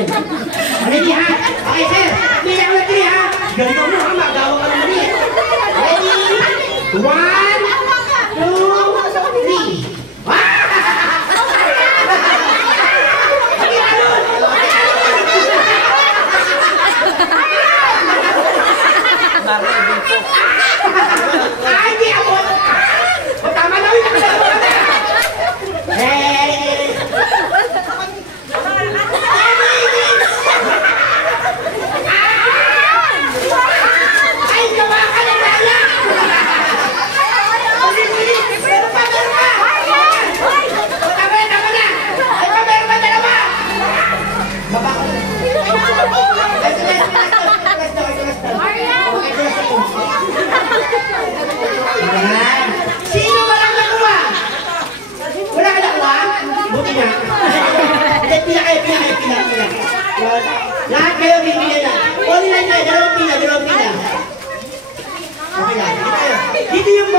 yan. Ready ha? Okay sir, pila ulit rin ha. Ganito mo ha, magawa ka naman eh. Ready? 1, 2, 3. Ay, di ako! Tama na yun! Ay, gawa ka na lala! Tama na! Ay, meron pa dalawa! Baba ko na! Sino walang nakuha? Wala ka nakuha? Buti na. Pila kayo. Lahat kayo bibili na. Only lang kayo, dalawang pila. Okay lang. Dito yung